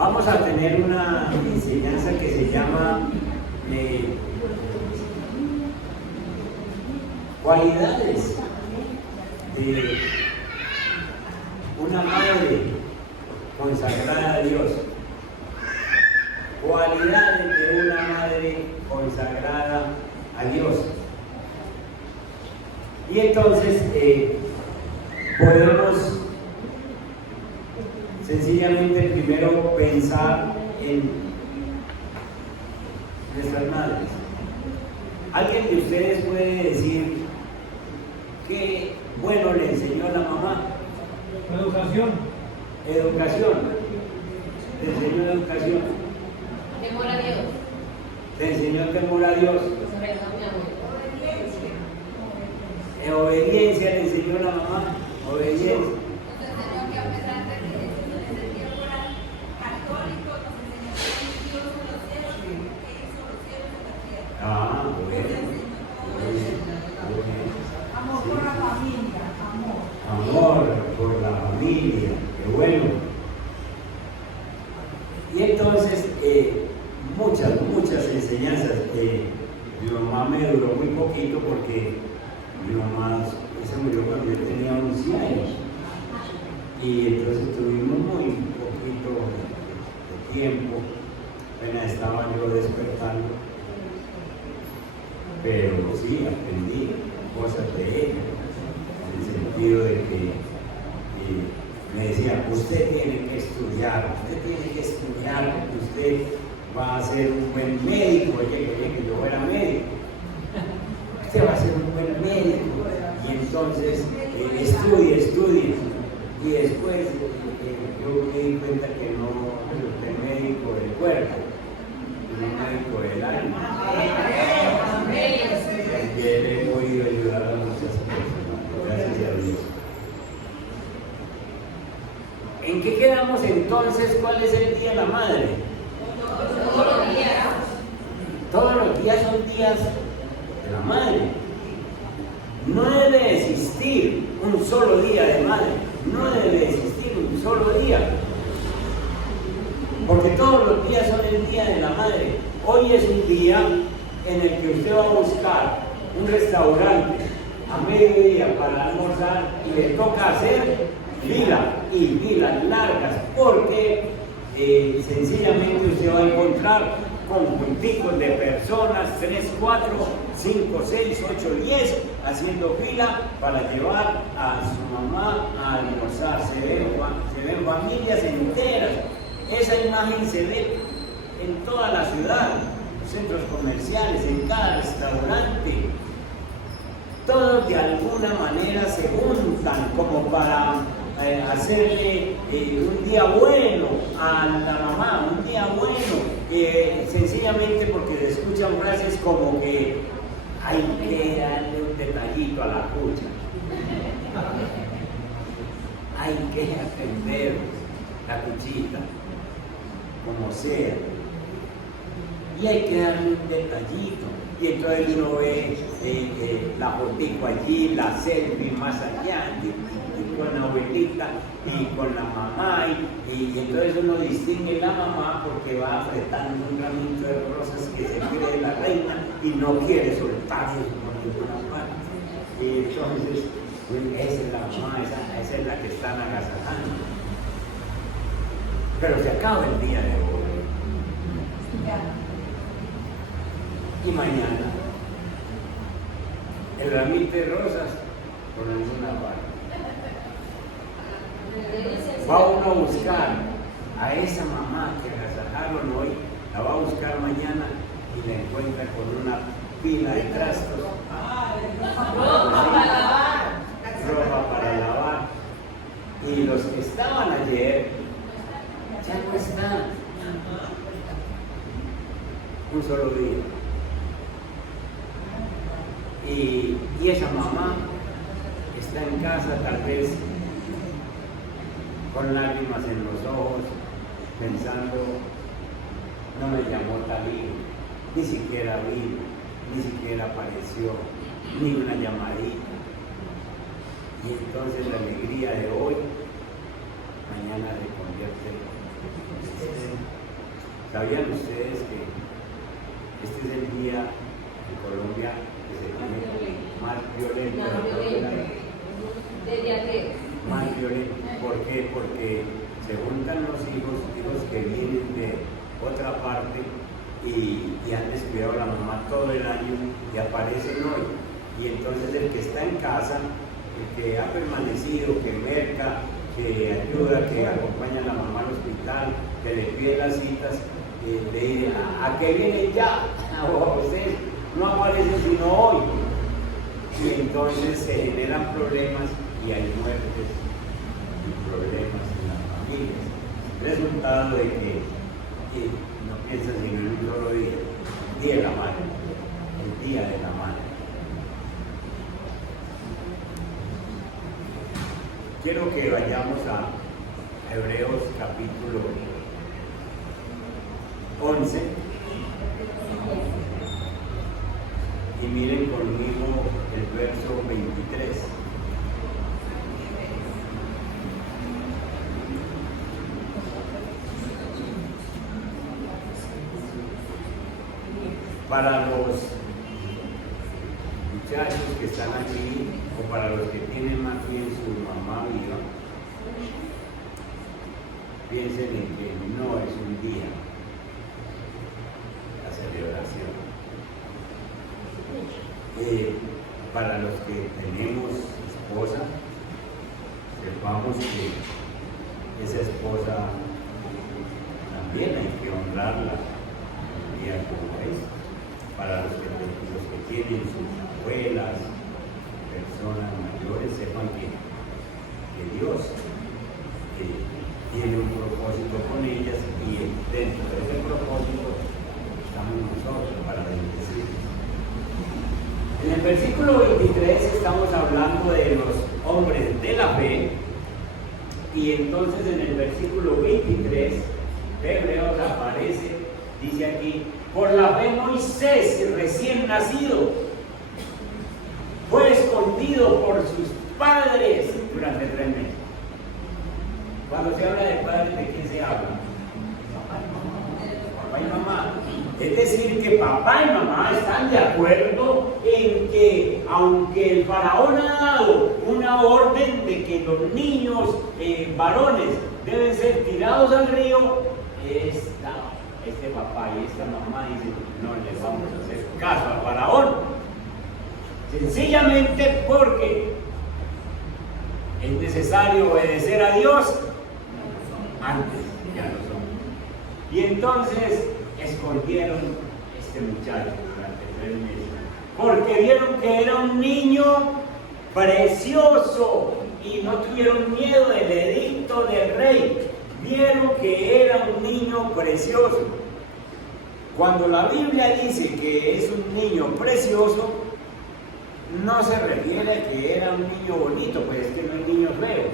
Vamos a tener una enseñanza que se llama cualidades de una madre consagrada a Dios. Cualidades de una madre consagrada a Dios. Y entonces podemos sencillamente primero pensar en nuestras madres. ¿Alguien de ustedes puede decir qué bueno le enseñó la mamá? Educación. Educación. Te enseñó educación. Temor a Dios. Te enseñó temor a Dios. Obediencia le enseñó la mamá. Obediencia. Ah, bueno. Amor por la familia, Amor por la familia, qué bueno. Y entonces, muchas enseñanzas. Mi mamá me duró muy poquito porque mi mamá se murió cuando yo tenía 11 años. Y entonces tuvimos muy poquito de tiempo. Apenas estaba yo despertando. Pero sí, aprendí cosas de ella, en el sentido de que me decía, usted tiene que estudiar, porque usted va a ser un buen médico. Oye, que yo era médico. Usted va a ser un buen médico. Y entonces, estudie. Y después yo me di cuenta que no soy médico del cuerpo, sino médico del alma. Y he podido ayudar a muchas personas, gracias a Dios. ¿En qué quedamos entonces? ¿Cuál es el Día de la Madre? Todos los días. Todos los días son días de la Madre. No debe existir un solo día de Madre. No debe existir un solo día. Porque todos los días son el Día de la Madre. Hoy es un día en el que usted va a buscar un restaurante a mediodía para almorzar y le toca hacer fila y filas largas porque sencillamente usted va a encontrar conjunticos de personas, 3, 4, 5, 6, 8, 10 haciendo fila para llevar a su mamá a almorzar. Se ven familias enteras. Esa imagen se ve en toda la ciudad, centros comerciales, en cada restaurante. Todos de alguna manera se juntan como para hacerle un día bueno a la mamá, un día bueno, sencillamente porque se escuchan frases como que hay que darle un detallito a la cucha, hay que atender la cuchita, como sea. Y hay que darle un detallito. Y entonces uno ve la fotico allí, la selfie más allá, y con la abuelita y con la mamá. Y entonces uno distingue la mamá porque va apretando un ramito de rosas que se cree la reina y no quiere soltarse por ninguna parte. Y entonces, esa es la mamá, esa es la que están agasajando. Pero se acaba el día de hoy. Y mañana, el ramito de rosas con alguna parte. Va uno a buscar a esa mamá que agasajaron hoy, la va a buscar mañana y la encuentra con una pila de trastos. Ropa para lavar. Y los que estaban ayer ya no están. Un solo día. Y esa mamá está en casa tal vez con lágrimas en los ojos, pensando, no me llamó Talí, ni siquiera vino, ni siquiera apareció, ni una llamadita. Y entonces la alegría de hoy, mañana se convierte ¿Sabían ustedes que este es el día en Colombia que se tiene más violento? Más violento. Desde ayer. Más violento. ¿Por qué? Porque se juntan los hijos que vienen de otra parte y han descuidado a la mamá todo el año y aparecen hoy. Y entonces el que está en casa, el que ha permanecido, que merca, que ayuda, que acompaña a la mamá al hospital, que le pide las citas, le dice, ¿a qué vienen ya? Ustedes no aparecen sino hoy. Y entonces se generan problemas y hay muertes y problemas en las familias. Resultado de que no piensan sino en un solo día, el día de la madre, el día de la madre. Quiero que vayamos a Hebreos capítulo 11 y miren conmigo el verso 23. Para los muchachos que están aquí o para los que tienen más bien su mamá viva, piensen en que no es un día la celebración. Para los que tenemos esposa, sepamos que esa esposa también hay que honrarla un día como es. Para los que tienen sus abuelas, personas mayores, sepan que Dios tiene un propósito con ellas y dentro de ese propósito estamos nosotros para bendecir. En el versículo 23 estamos hablando de los hombres de la fe y entonces en el versículo 23 de Hebreos aparece, dice aquí, por la fe Moisés, recién nacido, fue escondido por sus padres durante 3 meses. Cuando se habla de padres, ¿de quién se habla? Papá y mamá. Es decir, que papá y mamá están de acuerdo en que, aunque el faraón ha dado una orden de que los niños varones deben ser tirados al río, este papá y esta mamá dicen, no les vamos a hacer caso al faraón. Sencillamente porque es necesario obedecer a Dios antes, ya lo son. Y entonces escondieron este muchacho durante 3 meses, porque vieron que era un niño precioso y no tuvieron miedo del edicto del rey. Vieron que era un niño precioso. Cuando la Biblia dice que es un niño precioso, no se refiere a que era un niño bonito, pues es que no hay niños feos.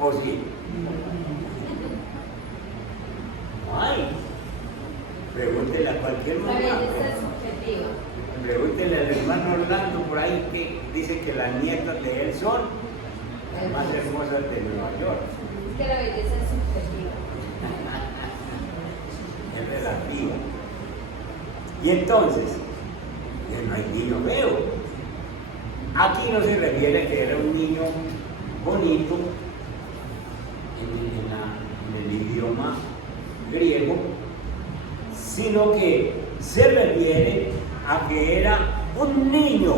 ¿O sí? Ay, pregúntele a cualquier mamá. Pregúntele al hermano Orlando por ahí que dice que las nietas de él son las más hermosas de Nueva York. Que la belleza es subjetiva. Es relativa. Y entonces, no hay niño feo. Aquí no se refiere a que era un niño bonito en el idioma griego, sino que se refiere a que era un niño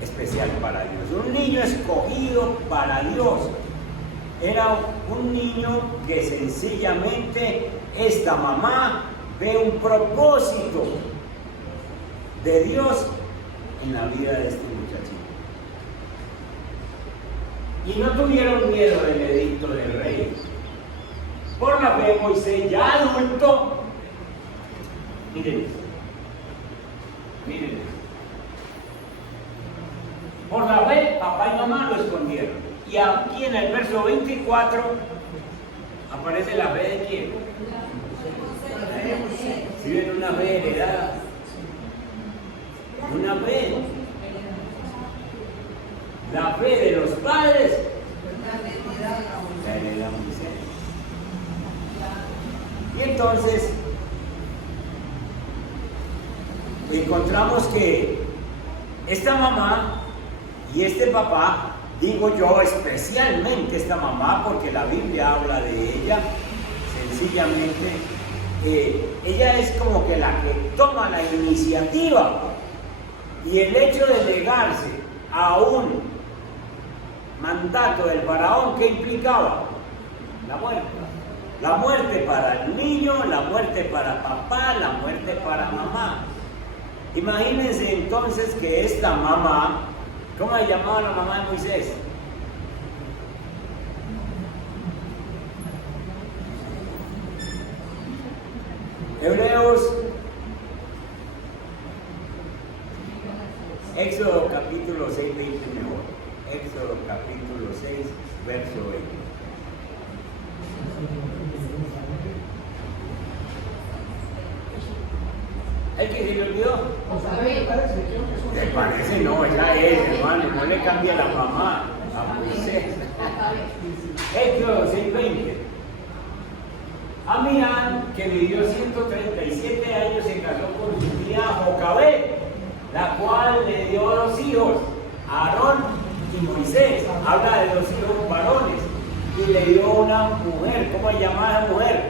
especial para Dios, un niño escogido para Dios. Era un niño que sencillamente esta mamá ve un propósito de Dios en la vida de este muchachito. Y no tuvieron miedo del edicto del rey. Por la fe Moisés, ya adulto, miren, por la fe papá y mamá lo escondieron. Y aquí en el verso 24 aparece la fe de quién. Si ven una fe heredada, una fe, la fe de los padres encontramos que esta mamá y este papá, digo yo especialmente esta mamá porque la Biblia habla de ella, sencillamente, ella es como que la que toma la iniciativa, y el hecho de negarse a un mandato del faraón, ¿qué implicaba? La muerte. La muerte para el niño, la muerte para papá, la muerte para mamá. Imagínense entonces que esta mamá, ¿cómo se llamaba la mamá de Moisés? Éxodo capítulo 6, 20 mejor. Éxodo capítulo 6, verso 20. ¿El que se le olvidó? ¿Le parece? No, esa es, hermano, no le cambia la mamá a Moisés. Éxodo 6, 20. Ammirán, que vivió 137 años, se casó con su tía Jocabed, la cual le dio 2 hijos, Aarón y Moisés. Habla de 2 hijos varones. Y le dio una mujer. ¿Cómo se llama la mujer?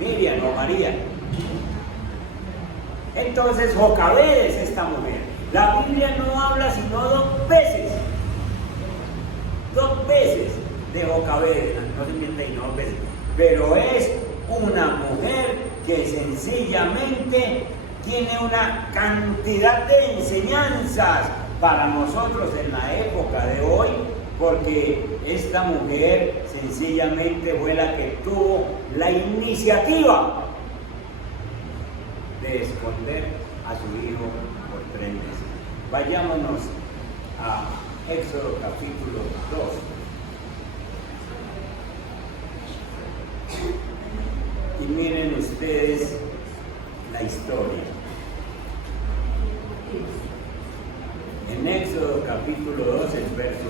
Miriam o María. Entonces Jocabed es esta mujer. La Biblia no habla sino 2 veces. 2 veces de Jocabed. No se entiende y no 2 veces. Pero es una mujer que sencillamente tiene una cantidad de enseñanzas para nosotros en la época de hoy, porque esta mujer sencillamente fue la que tuvo la iniciativa de esconder a su hijo por 3 meses. Vayámonos a Éxodo capítulo 2. Y miren ustedes la historia. En Éxodo capítulo 2, el verso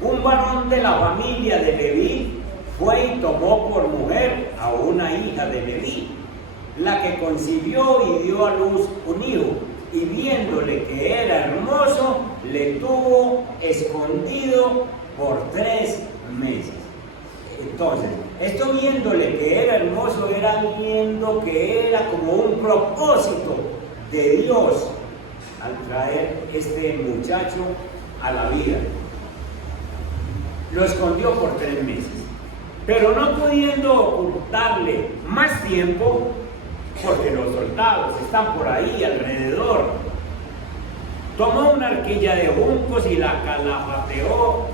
1. Un varón de la familia de Leví fue y tomó por mujer a una hija de Leví, la que concibió y dio a luz un hijo, y viéndole que era hermoso, le tuvo escondido por 3 meses. Entonces, esto viéndole que era hermoso, era viendo que era como un propósito de Dios al traer este muchacho a la vida. Lo escondió por 3 meses, pero no pudiendo ocultarle más tiempo, porque los soldados están por ahí alrededor, tomó una arquilla de juncos y la calafateó,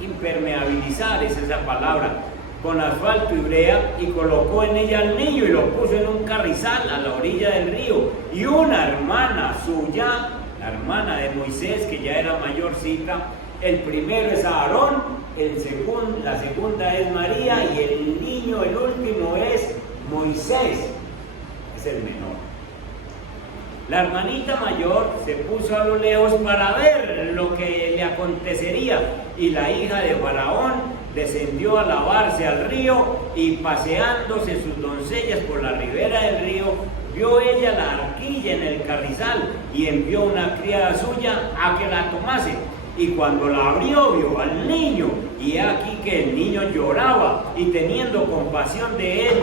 impermeabilizar es esa palabra, con asfalto y brea, y colocó en ella al niño y lo puso en un carrizal a la orilla del río. Y una hermana suya, la hermana de Moisés, que ya era mayorcita, el primero es Aarón, la segunda es María, y el niño, el último, es Moisés, es el menor. La hermanita mayor se puso a lo lejos para ver lo que le acontecería, y la hija de Faraón descendió a lavarse al río, y paseándose sus doncellas por la ribera del río, vio ella la arquilla en el carrizal, y envió una criada suya a que la tomase. Y cuando la abrió, vio al niño, y he aquí que el niño lloraba, y teniendo compasión de él,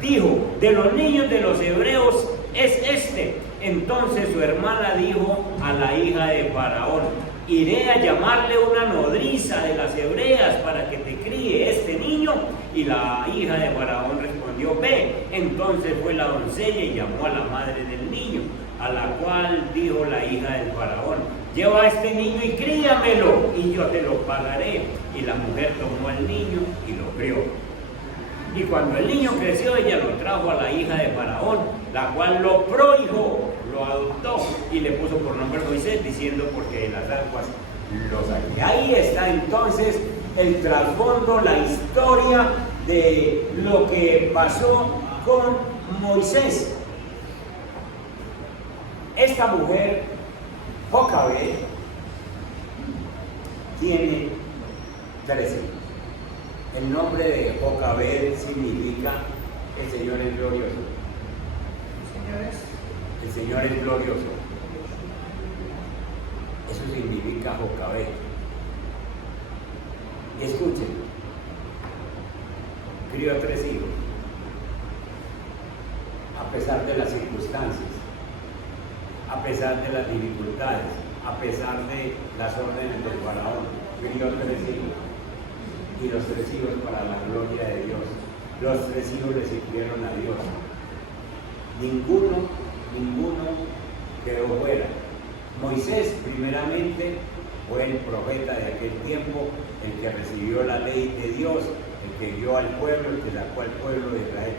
dijo: de los niños de los hebreos es este. Entonces su hermana dijo a la hija de Faraón: iré a llamarle una nodriza de las hebreas para que te críe este niño. Y la hija de Faraón respondió: ve. Entonces fue la doncella y llamó a la madre del niño, a la cual dijo la hija del Faraón: lleva a este niño y críamelo, y yo te lo pagaré. Y la mujer tomó al niño y lo crió. Y cuando el niño creció, ella lo trajo a la hija de Faraón, la cual lo prohijó, lo adoptó y le puso por nombre Moisés, diciendo: porque de las aguas lo saqué. Ahí está entonces el trasfondo, la historia de lo que pasó con Moisés. Esta mujer, Jocabed, tiene 13 hijos. El nombre de Jocabed significa El Señor es glorioso. Señores, El Señor es glorioso. Eso significa Jocabed. Y escuchen, crió 3 hijos, a pesar de las circunstancias, a pesar de las dificultades, a pesar de las órdenes del faraón, crió 3 hijos. Y los 3 hijos para la gloria de Dios. Los 3 hijos le sirvieron a Dios. Ninguno quedó fuera. Moisés, primeramente, fue el profeta de aquel tiempo, el que recibió la ley de Dios, el que guió al pueblo, el que sacó al pueblo de Israel.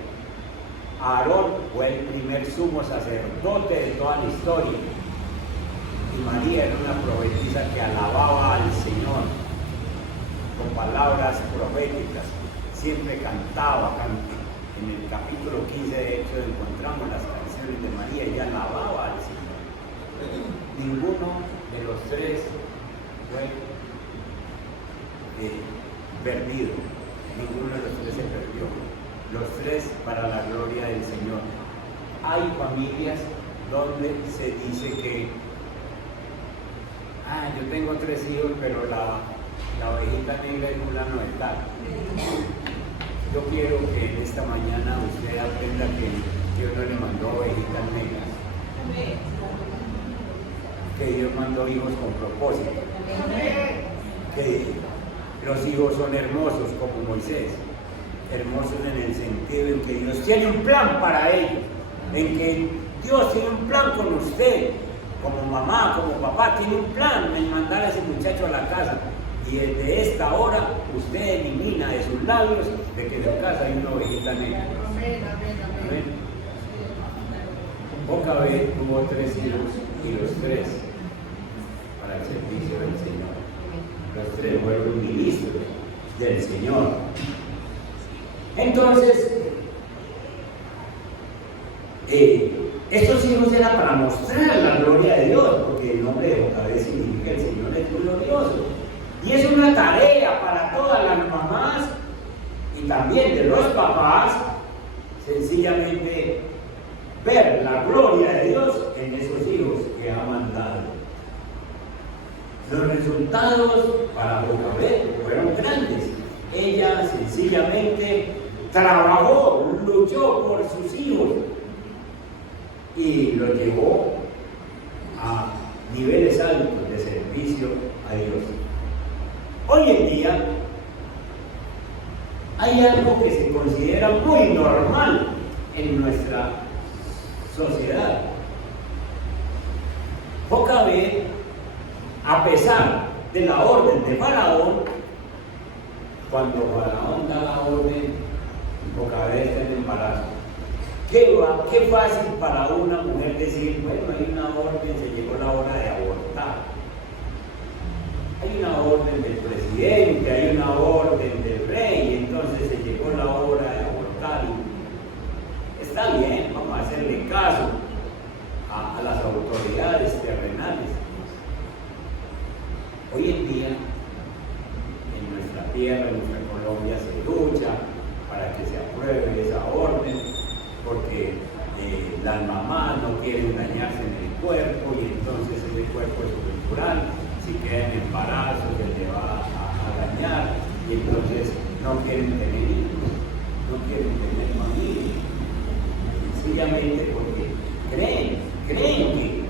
Aarón fue el primer sumo sacerdote de toda la historia. Y María era una profetisa que alababa al Señor con palabras proféticas. Siempre cantaba. En el capítulo 15 de Éxodo encontramos las canciones de María, ella alababa al Señor. Ninguno de los 3 fue perdido. Ninguno de los 3 se perdió. Los 3 para la gloria del Señor. Hay familias donde se dice que yo tengo 3 hijos, pero la ovejita negra es fulano de tal. Yo quiero que en esta mañana usted aprenda que Dios no le mandó ovejitas negras. Que Dios mandó hijos con propósito. Que los hijos son hermosos como Moisés. Hermosos en el sentido en que Dios tiene un plan para ellos. En que Dios tiene un plan con usted. Como mamá, como papá, tiene un plan en mandar a ese muchacho a la casa. Y desde esta hora usted elimina de sus labios de que en su casa hay una ovejita negra. Amén. Jocabed tuvo 3 hijos y los 3 para el servicio del Señor. Los 3 fueron ministros del Señor. Entonces, estos hijos eran para mostrar la gloria de Dios, porque el nombre de Jocabed significa el Señor es glorioso. Y es una tarea para todas las mamás y también de los papás, sencillamente ver la gloria de Dios en esos hijos que ha mandado. Los resultados para Jocabed fueron grandes. Ella sencillamente trabajó, luchó por sus hijos y los llevó a niveles altos de servicio a Dios. Hoy en día hay algo que se considera muy normal en nuestra sociedad. Jocabed, a pesar de la orden de Faraón, cuando Faraón da la orden, Jocabed está en embarazo. Qué fácil para una mujer decir, bueno, hay una orden, se llegó la hora de abortar. Hay una orden del presidente, hay una orden del rey, entonces se llegó la hora de abortar. Y está bien, vamos a hacerle caso a las autoridades terrenales. Hoy en día, en nuestra tierra, en nuestra Colombia, se lucha para que se apruebe esa orden, porque las mamás no quieren dañarse en el cuerpo y entonces ese cuerpo es cultural. Si queda en embarazo, se le va a dañar y entonces no quieren tener hijos, no quieren tener familia, sencillamente porque creen que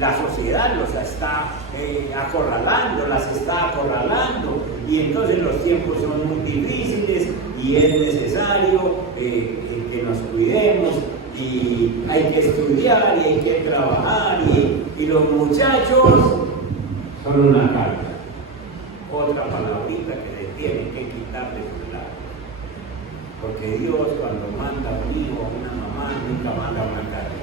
la sociedad los está acorralando, las está acorralando y entonces los tiempos son muy difíciles y es necesario que nos cuidemos y hay que estudiar y hay que trabajar y los muchachos son una carga, otra palabrita que le tienen que quitar de su lado. Porque Dios cuando manda a un hijo, a una mamá, nunca manda una carga.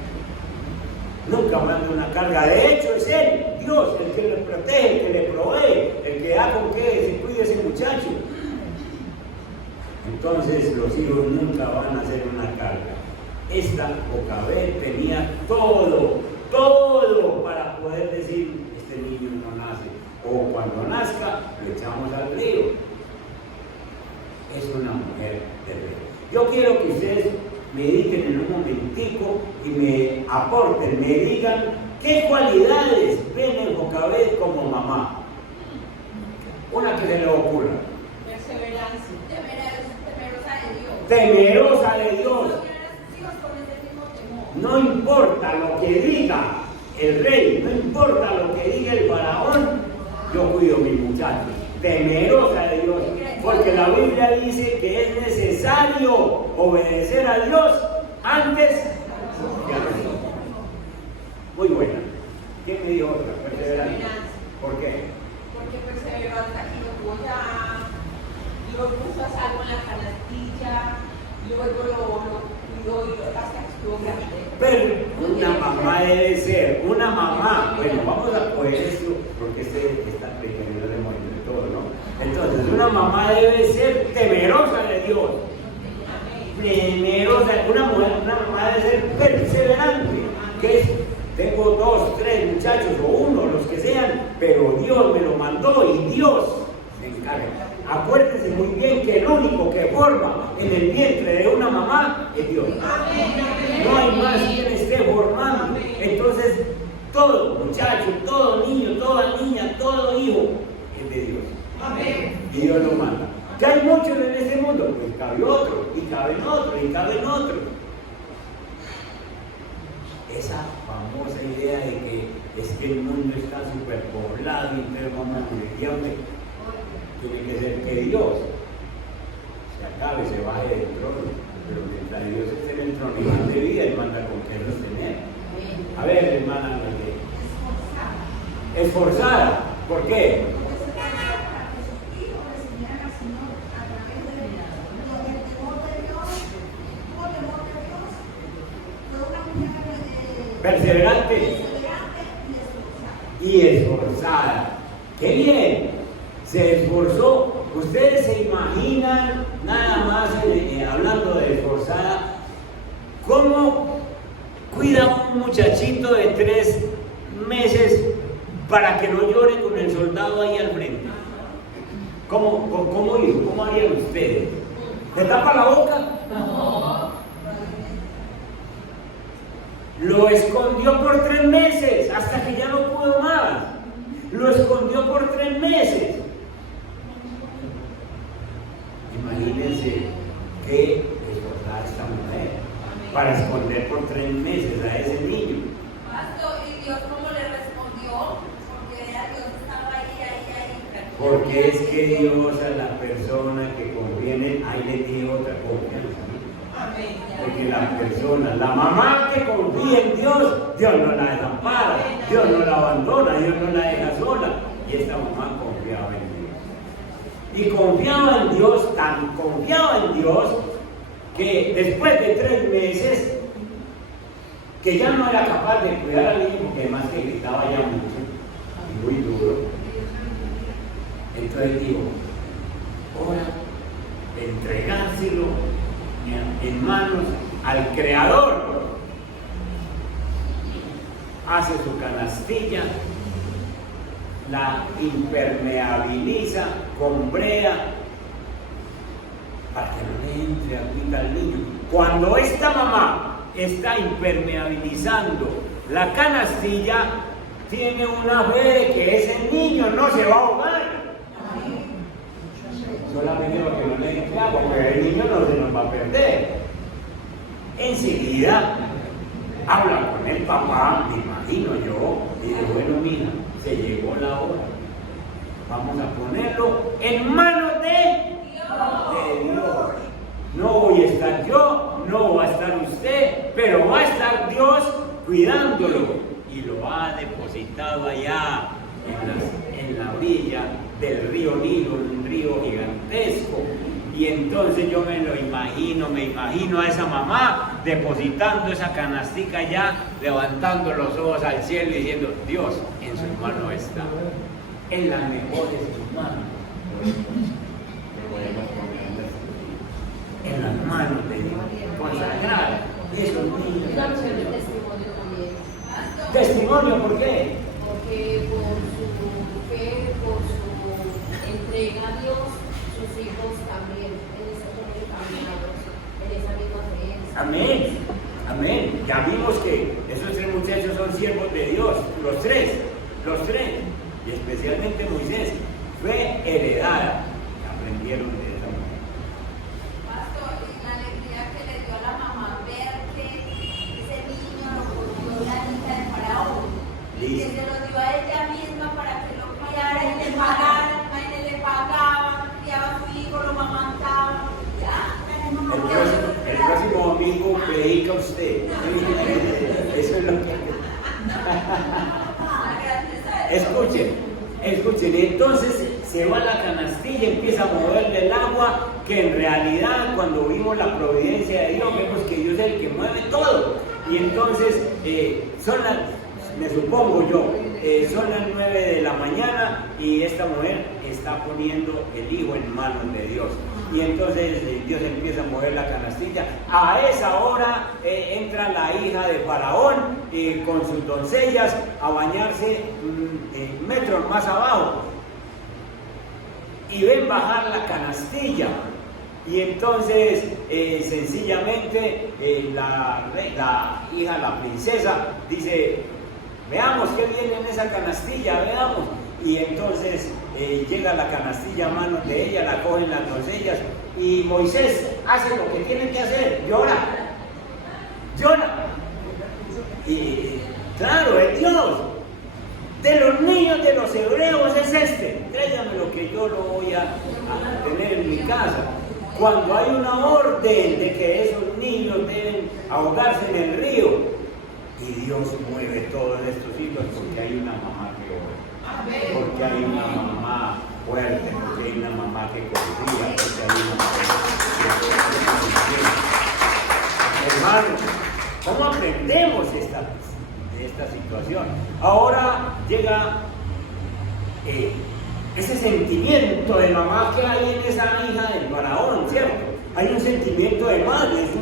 Nunca manda una carga. De hecho es Él, Dios, el que le protege, el que le provee, el que da con que se cuide ese muchacho. Entonces los hijos nunca van a ser una carga. Esta Jocabed tenía todo para poder decir, este niño no nace, o cuando nazca lo echamos al río. Es una mujer de rey. Yo quiero que ustedes mediten en un momentico y me aporten, me digan qué cualidades ven en Jocabet como mamá. Una que se le ocurra. Perseverancia. Temerosa de Dios. Temerosa de Dios. Hijos con ese mismo temor. No importa lo que diga el rey, no importa lo que diga el faraón, yo cuido a mi muchacho. Temerosa de Dios, porque la Biblia dice que es necesario obedecer a Dios antes que a nosotros. Muy buena. ¿Quién me dijo otra? Perseverancia. ¿Por qué? Porque perseveró hasta que lo tuvo ya, lo puso a salvo en la canastilla, luego lo cuidó y hasta que estuvo grande. Pero una mamá debe ser, una mamá, bueno, vamos a coger esto, porque esta pequeña de todo, ¿no? Entonces, una mamá debe ser temerosa de Dios, temerosa, una mamá debe ser perseverante, que es, tengo 2, 3 muchachos o uno, los que sean, pero Dios me lo mandó y Dios se encarga. Acuérdense muy bien que el único que forma en el vientre de una mamá es Dios. No hay más quien esté formando. Entonces, todo muchacho, todo niño, toda niña, todo hijo es de Dios. Y Dios lo manda. Que hay muchos en este mundo, pues cabe otro, y cabe en otro, y cabe en otro. Esa famosa idea de que es que el mundo está superpoblado y entonces vamos a morir, tiene que ser que Dios se acabe, se baje del trono, pero mientras Dios esté en el trono y mande vida, Él manda con qué nos tener. A ver, hermana, esforzada. ¿Por qué? Perseverante y esforzada. ¡Qué bien! Se esforzó. Ustedes se imaginan, nada más hablando de esforzada, cómo cuida a un muchachito de 3 meses para que no llore con el soldado ahí al frente. ¿Cómo hizo? ¿Cómo harían ustedes? ¿Le tapa la boca? No. Lo escondió por 3 meses, hasta que ya no pudo más. Lo escondió por 3 meses. Imagínense qué esforzada esta mujer para esconder por 3 meses a ese niño. Pastor, ¿y Dios cómo le respondió? Porque era Dios estaba ahí. Porque es que Dios a la persona que confía en Él, ahí le tiene otra confianza. Porque la persona, la mamá que confía en Dios, Dios no la desampara, Dios no la abandona, Dios no la deja sola. Y esta mamá confiaba en Dios. Y confiaba en Dios, tan confiaba en Dios, que después de 3 meses, que ya no era capaz de cuidar al niño, porque además que gritaba ya mucho, y muy duro. Entonces digo, hora de entregárselo en manos al Creador. Hace su canastilla, la impermeabiliza con brea para que no le entre agüita al niño. Cuando esta mamá está impermeabilizando la canastilla, tiene una fe de que ese niño no se va a ahogar. Solamente para que no le entre agua, porque el niño no se nos va a perder. Enseguida habla con el papá, me imagino yo, y dice, bueno, mira, se llegó la hora. Vamos a ponerlo en manos de Dios. No voy a estar yo, no va a estar usted, pero va a estar Dios cuidándolo. Y lo ha depositado allá en la orilla del río Nilo, un río gigantesco. Y entonces yo me imagino a esa mamá depositando esa canastica allá, levantando los ojos al cielo y diciendo, Dios en su mano está, en las mejores de sus manos. En las manos de Dios, consagrada. Esos niños. Una opción de testimonio también. ¿Testimonio por qué? Porque por su fe, por su entrega a Dios, sus hijos también en ese momento cambiados. En Amén, amén. Ya vimos que esos 3 muchachos son siervos de Dios, los tres, y especialmente Moisés, fue heredada, aprendieron de esa mujer. Pastor, y la alegría que le dio a la mamá ver que ese niño lo cogió la hija de Faraón, y que se lo dio a ella misma para que lo criara y le pagara, le pagaba, criaba a su hijo, lo amamantaba. El próximo domingo predica usted. Eso es lo que... Escuchen, entonces se va a la canastilla, empieza a moverle el agua, que en realidad cuando vimos la providencia de Dios, vemos que Dios es el que mueve todo. Y entonces me supongo yo, son las 9 de la mañana y esta mujer está poniendo el hijo en manos de Dios. Y entonces Dios empieza a mover la canastilla. A esa hora entra la hija de Faraón con sus doncellas a bañarse metros más abajo. Y ven bajar la canastilla. Y entonces sencillamente la hija, la princesa, dice: veamos qué viene en esa canastilla, veamos. Y entonces llega la canastilla a manos de ella, la cogen las doncellas y Moisés hace lo que tiene que hacer, llora. Y claro, es Dios. De los niños de los hebreos es este. Tráigame lo que yo lo voy a tener en mi casa. Cuando hay una orden de que esos niños deben ahogarse en el río, y Dios mueve todos estos hijos porque hay una mamá que ora, porque hay una mamá fuerte, porque hay una mamá que confía, porque hay una mamá que... Hermano, ¿cómo aprendemos de esta situación? Ahora llega ese sentimiento de mamá que hay en esa hija del Faraón, ¿cierto? Hay un sentimiento de madre, es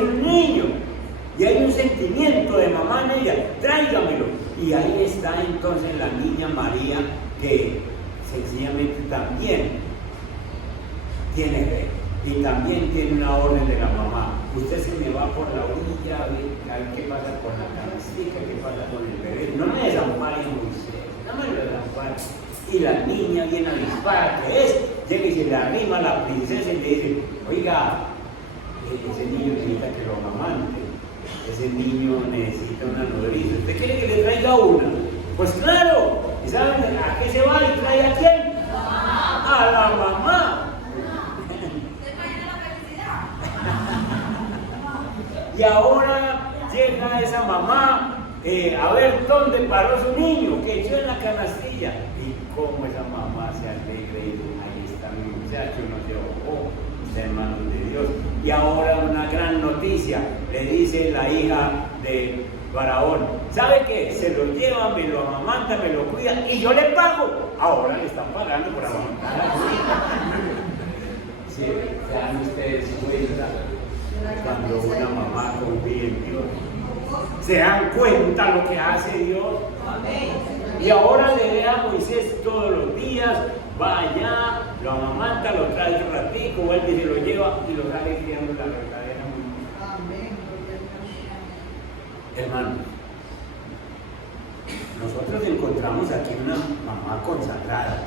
un niño. Y hay un sentimiento de mamá en ella, tráigamelo. Y ahí está entonces la niña María, que sencillamente también tiene fe. Y también tiene una orden de la mamá. Usted se me va por la orilla, a ver qué pasa con la canastica, qué pasa con el bebé. No me desampare, Moisés, no me lo desampare. Y la niña bien avispada que es, llega y se le arrima a la princesa y le dice: oiga, ese niño necesita que lo amamante. Ese niño necesita una nodriza. ¿Usted quiere que le traiga una? Pues claro. ¿Y saben a qué se va y trae a quién? A la mamá. Y ahora llega esa mamá a ver dónde paró su niño, que echó en la canastilla. Y cómo esa mamá se alegra y dice: ahí está mi muchacho, no se ahogó, está en manos de Dios. Y ahora una gran noticia, le dice la hija de Faraón: ¿sabe qué? Se lo lleva, me lo amamanta, me lo cuida y yo le pago. Ahora le están pagando por amamantar a su hija. Sí, sean ustedes cuenta cuando una mamá confía en Dios. ¿Se dan cuenta lo que hace Dios? Y ahora le ve a Moisés todos los días, va allá, lo amamanta, lo trae un ratico, vuelve y se lo lleva y lo sale criando la verdadera mujer. Hermano, nosotros encontramos aquí una mamá consagrada,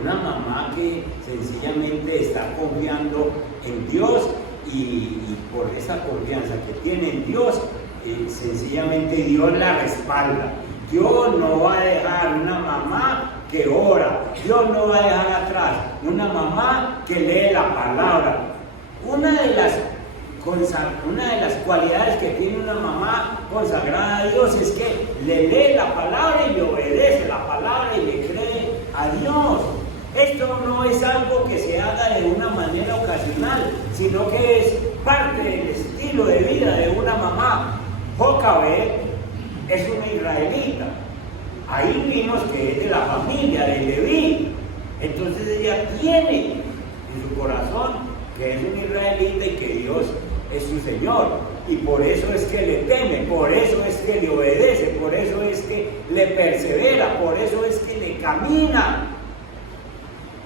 una mamá que sencillamente está confiando en Dios y por esa confianza que tiene en Dios, sencillamente Dios la respalda. Dios no va a dejar una mamá que ora, Dios no va a dejar atrás una mamá que lee la palabra. Una de las cualidades que tiene una mamá consagrada a Dios es que le lee la palabra y le obedece la palabra y le cree a Dios. Esto no es algo que se haga de una manera ocasional, sino que es parte del estilo de vida de una mamá. Jocabed es una israelita. Ahí vimos que es de la familia de Leví. Entonces ella tiene en su corazón que es un israelita y que Dios es su Señor. Y por eso es que le teme, por eso es que le obedece, por eso es que le persevera, por eso es que le camina.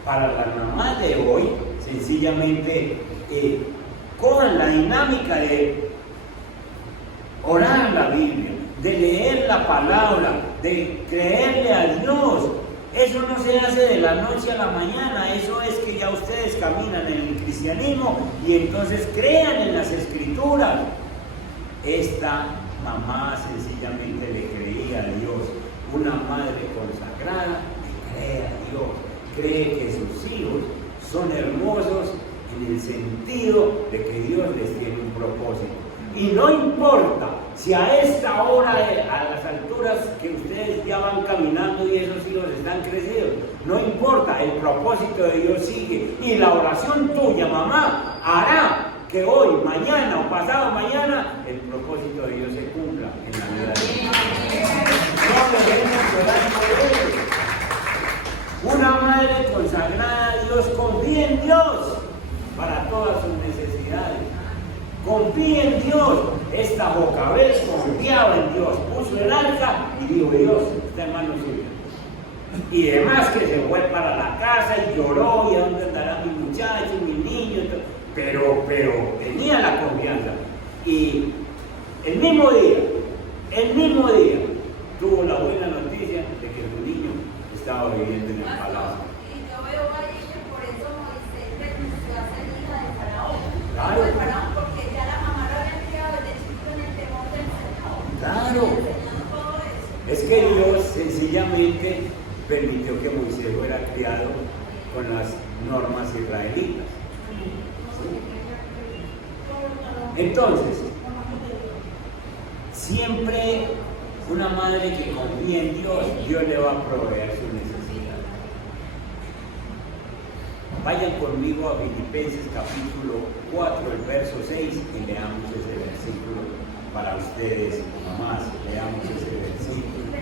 Para las mamás de hoy, sencillamente con la dinámica de orar la Biblia, de leer la palabra, de creerle a Dios. Eso no se hace de la noche a la mañana, eso es que ya ustedes caminan en el cristianismo y entonces crean en las escrituras. Esta mamá sencillamente le creía a Dios, una madre consagrada le cree a Dios, cree que sus hijos son hermosos en el sentido de que Dios les tiene un propósito. Y no importa si a esta hora, a las alturas que ustedes ya van caminando y esos hijos están crecidos, no importa, el propósito de Dios sigue. Y la oración tuya, mamá, hará que hoy, mañana o pasado mañana, el propósito de Dios se cumpla en la vida de Dios. No debemos orar por ellos. Una madre consagrada a Dios confía en Dios para todas sus necesidades. Confía en Dios. Esta Jocabed confiaba en Dios, puso el arca y dijo: Dios está en manos suyas. Y además que se fue para la casa y lloró: ¿y a dónde andará mi muchacho, mi niño? Pero tenía la confianza. Y el mismo día tuvo la buena noticia de que su niño estaba viviendo en el palacio. Y yo veo ahí que por eso Moisés renunció a ser hija de Faraón. Claro. De Faraón, porque ya la mamá lo había criado desde chiquito en el temor del Señor. Claro. Le enseñó todo eso. Es que Dios sencillamente permitió que Moisés fuera criado con las normas israelitas. Entonces, siempre una madre que confía en Dios, Dios le va a proveer su necesidad. Vayan conmigo a Filipenses capítulo 4, el verso 6, y leamos ese versículo para ustedes, mamás. Leamos ese versículo.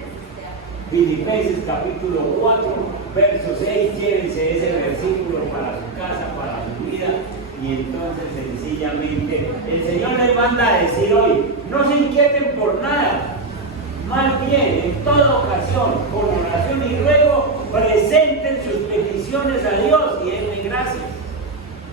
Filipenses capítulo 4, verso 6, llévense ese versículo para su casa, para su vida. Y entonces sencillamente el Señor les manda a decir hoy: no se inquieten por nada, más bien en toda ocasión, con oración y ruego, presenten sus peticiones a Dios y denle gracias.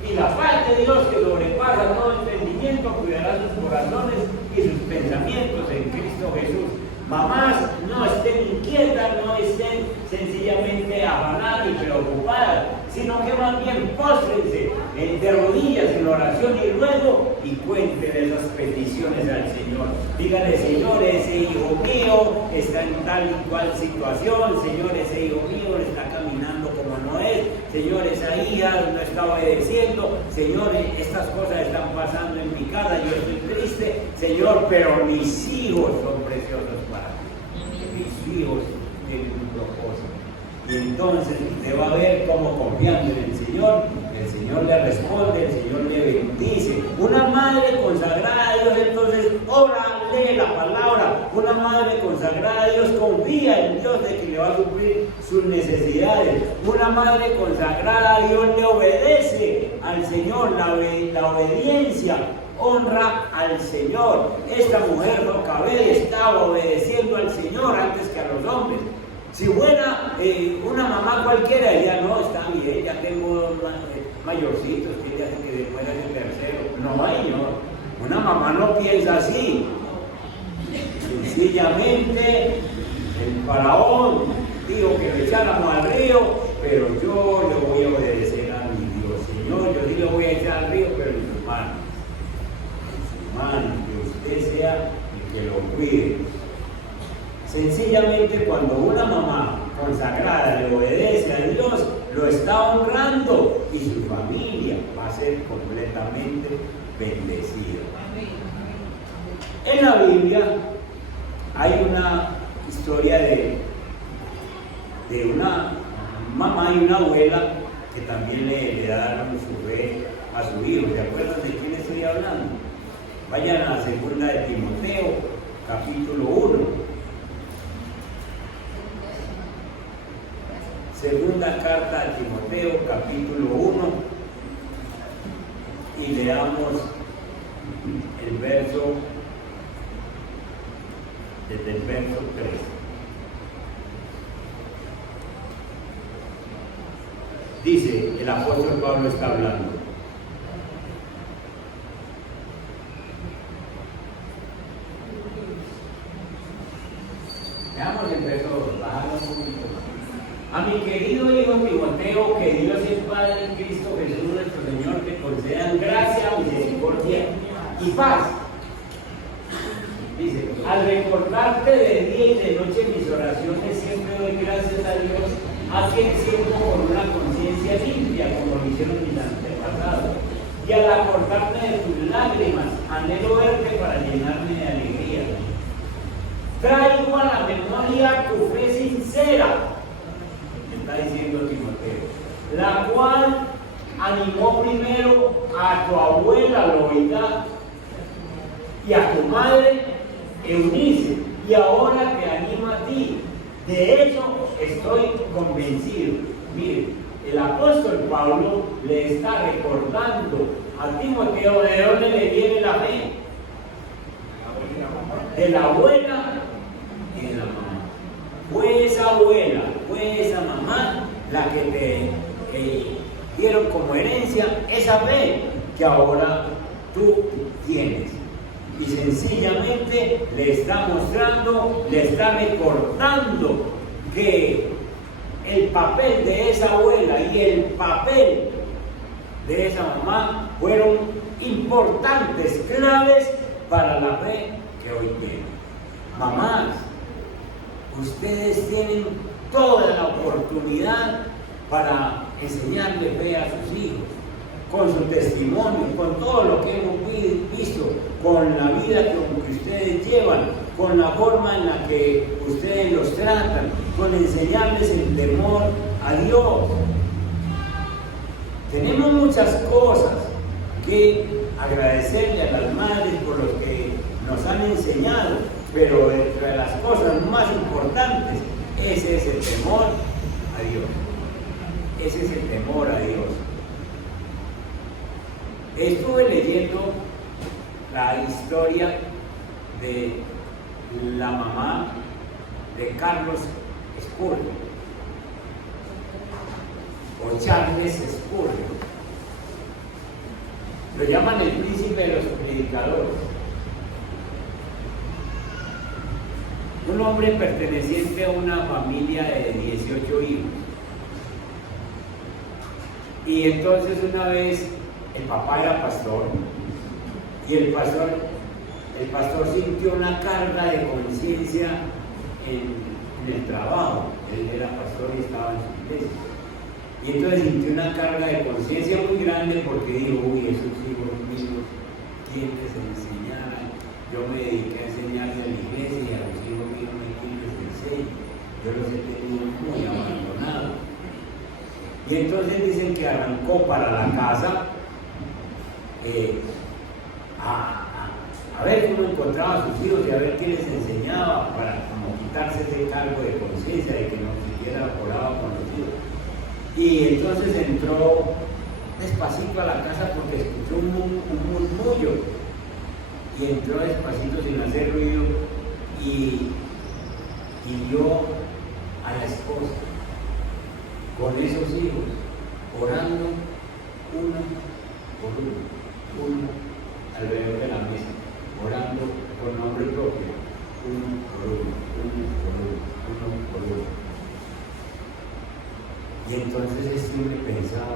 Y la paz de Dios, que sobrepasa todo entendimiento, cuidará sus corazones y sus pensamientos en Cristo Jesús. Mamás, no estén inquietas, no estén sencillamente afanadas ni preocupadas, sino que más bien póstrense de rodillas en oración y ruego y cuenten esas peticiones al Señor. Díganle: Señor, ese hijo mío está en tal y cual situación. Señor, ese hijo mío está caminando como no es. Señor, esa hija no está obedeciendo. Señor, estas cosas están pasando en mi casa, yo estoy triste. Señor, pero mis hijos son preciosos para mí. Mis hijos tienen un propósito. Y entonces usted va a ver cómo, confiando en el Señor le responde, el Señor le bendice. Una madre consagrada a Dios entonces ora, lee la palabra. Una madre consagrada a Dios confía en Dios de que le va a suplir sus necesidades. Una madre consagrada a Dios le obedece al Señor. La obediencia honra al Señor. Esta mujer Jocabed estaba obedeciendo al Señor antes que a los hombres. Si fuera una mamá cualquiera, ella: no, está bien, ya tengo mayorcitos, que ella se que muera el tercero. No, Señor, una mamá no piensa así. Sencillamente, el faraón dijo que lo echáramos al río, pero yo le voy a obedecer a mi Dios. Señor, yo sí lo voy a echar al río, pero en sus manos, que usted sea el que lo cuide. Sencillamente, cuando una mamá consagrada le obedece a Dios, lo está honrando y su familia va a ser completamente bendecida. En la Biblia hay una historia de una mamá y una abuela que también le daron su fe a su hijo. ¿Se acuerdan de quién estoy hablando? Vayan a la segunda de Timoteo, capítulo 1. Segunda carta a Timoteo, capítulo 1, y leamos el verso, desde el verso 3. Dice, el apóstol Pablo está hablando: A mi querido hijo Timoteo, que Dios el Padre en Cristo Jesús nuestro Señor te concedan gracia, misericordia y paz. Dice, al recordarte de día y de noche mis oraciones, siempre doy gracias a Dios, a quien sirvo con una conciencia limpia, como lo hicieron mis antepasados. Y al acordarme de tus lágrimas, anhelo verte para llenarme de alegría. Traigo a la memoria tu fe sincera, está diciendo Timoteo, la cual animó primero a tu abuela Loida y a tu madre Eunice, y ahora te anima a ti. De eso estoy convencido. Mire, el apóstol Pablo le está recordando a Timoteo de dónde le viene la fe. De la abuela y de la mamá. Fue esa abuela, fue esa mamá la que te dieron como herencia esa fe que ahora tú tienes. Y sencillamente le está mostrando, le está recordando que el papel de esa abuela y el papel de esa mamá fueron importantes, claves para la fe que hoy tienen. Mamás, ustedes tienen toda la oportunidad para enseñarle fe a sus hijos, con su testimonio, con todo lo que hemos visto, con la vida que ustedes llevan, con la forma en la que ustedes los tratan, con enseñarles el temor a Dios. Tenemos muchas cosas que agradecerle a las madres por lo que nos han enseñado, pero entre las cosas más importantes, ese es el temor a Dios. Ese es el temor a Dios. Estuve leyendo la historia de la mamá de Carlos Spurgeon, o Charles Spurgeon. Lo llaman el príncipe de los predicadores. Un hombre perteneciente a una familia de 18 hijos. Y entonces una vez el papá era pastor y el pastor sintió una carga de conciencia en el trabajo. Él era pastor y estaba en su iglesia. Y entonces sintió una carga de conciencia muy grande porque dijo, uy, esos hijos míos, ¿quién les enseñara? Yo me dediqué a enseñarle a la iglesia y a los hijos míos no hay quien les enseñe. Yo los he tenido muy abandonados. Y entonces dicen que arrancó para la casa a ver cómo encontraba a sus hijos y a ver qué les enseñaba para como quitarse ese cargo de conciencia de que no siquiera oraba con los hijos. Y entonces entró despacito a la casa porque escuchó un murmullo y entró despacito sin hacer ruido y vio a la esposa con esos hijos orando uno por uno alrededor de la mesa, orando con nombre propio, uno por uno. Y entonces este hombre pensaba,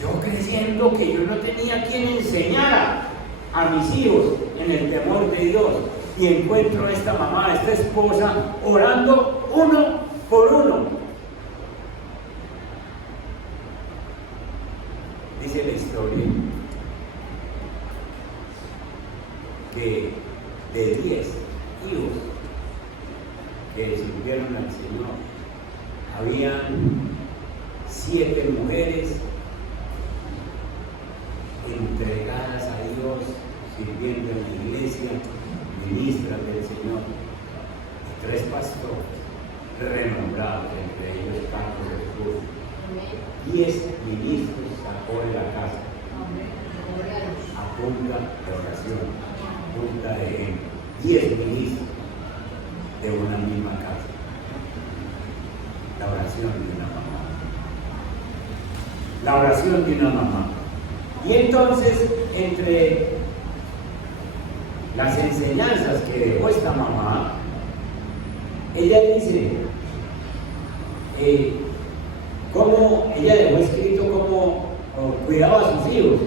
yo creyendo que yo no tenía quien enseñara a mis hijos en el temor de Dios, y encuentro a esta mamá, a esta esposa, orando uno por uno. Dice la historia que de 10 hijos que sirvieron al Señor, habían 7 mujeres entregadas a Dios, sirviendo en la iglesia, ministras del Señor, y 3 pastores renombrados, entre ellos Carlos Spurgeon. 10 ministros sacó de la casa a punta de oración, a punta de ejemplo. 10 ministros de una misma casa. La oración de una mamá. La oración de una mamá. Y entonces, entre las enseñanzas que dejó esta mamá, ella dice, cómo ella dejó escrito cómo cuidaba a sus hijos.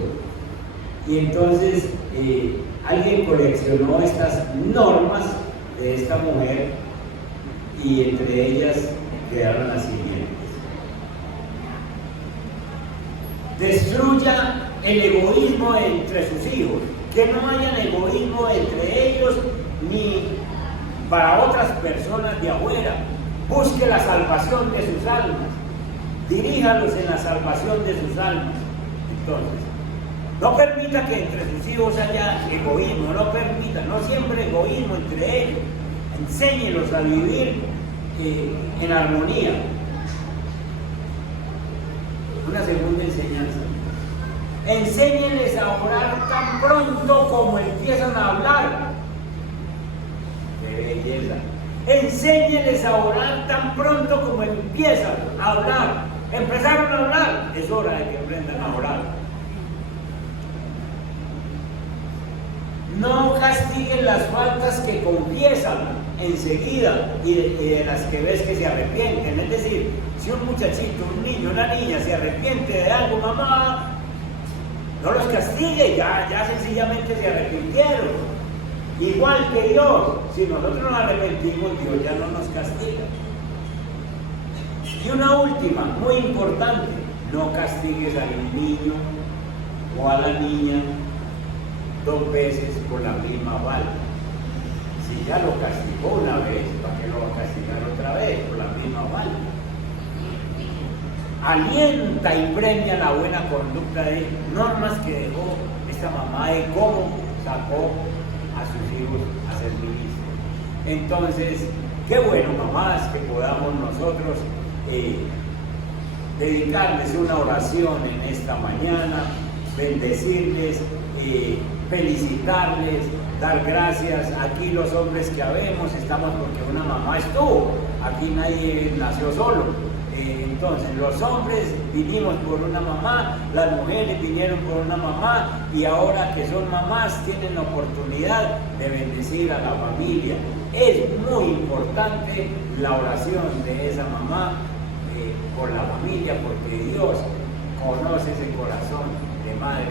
Y entonces alguien coleccionó estas normas de esta mujer y entre ellas quedaron las siguientes. Destruya el egoísmo entre sus hijos, que no haya egoísmo entre ellos ni para otras personas de afuera. Busque la salvación de sus almas, diríjalos en la salvación de sus almas. Entonces, no permita que entre sus hijos haya egoísmo, no permita, no siempre egoísmo entre ellos. Enséñelos a vivir en armonía. Una segunda enseñanza. Enséñenles a orar tan pronto como empiezan a hablar. ¡Qué belleza! Enséñenles a orar tan pronto como empiezan a hablar. Empezaron a hablar, es hora de que aprendan a orar. No castiguen las faltas que confiesan enseguida y de las que ves que se arrepienten. Es decir, si un muchachito, un niño, una niña se arrepiente de algo, mamá, no los castigue, ya sencillamente se arrepintieron. Igual que Dios, si nosotros nos arrepentimos, Dios ya no nos castiga. Y una última, muy importante, no castigues al niño o a la niña 2 veces por la misma falta. Si ya lo castigó una vez, ¿para qué lo va a castigar otra vez por la misma falta? Alienta y premia la buena conducta de normas que dejó esta mamá de cómo sacó a sus hijos a ser ministros. Entonces, qué bueno, mamás, que podamos nosotros dedicarles una oración en esta mañana, bendecirles, felicitarles, dar gracias. Aquí los hombres que habemos estamos porque una mamá estuvo, aquí nadie nació solo. Entonces los hombres vinimos por una mamá, las mujeres vinieron por una mamá y ahora que son mamás tienen la oportunidad de bendecir a la familia. Es muy importante la oración de esa mamá por la familia, porque Dios conoce ese corazón de madre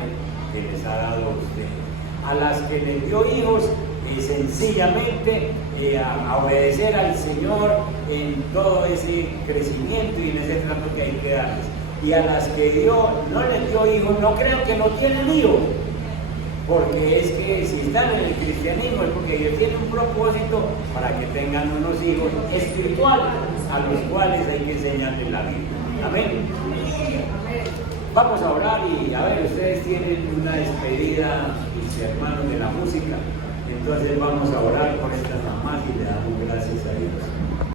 que les ha dado a ustedes. A las que les dio hijos, sencillamente a obedecer al Señor en todo ese crecimiento y en ese trato que hay que darles. Y a las que Dios no les dio hijos, no crean que no tienen hijos, porque es que si están en el cristianismo es porque Dios tiene un propósito para que tengan unos hijos espirituales a los cuales hay que enseñarles la vida. Amén. Vamos a orar y a ver, ustedes tienen una despedida, mis hermanos de la música, entonces vamos a orar por estas mamás y le damos gracias a Dios.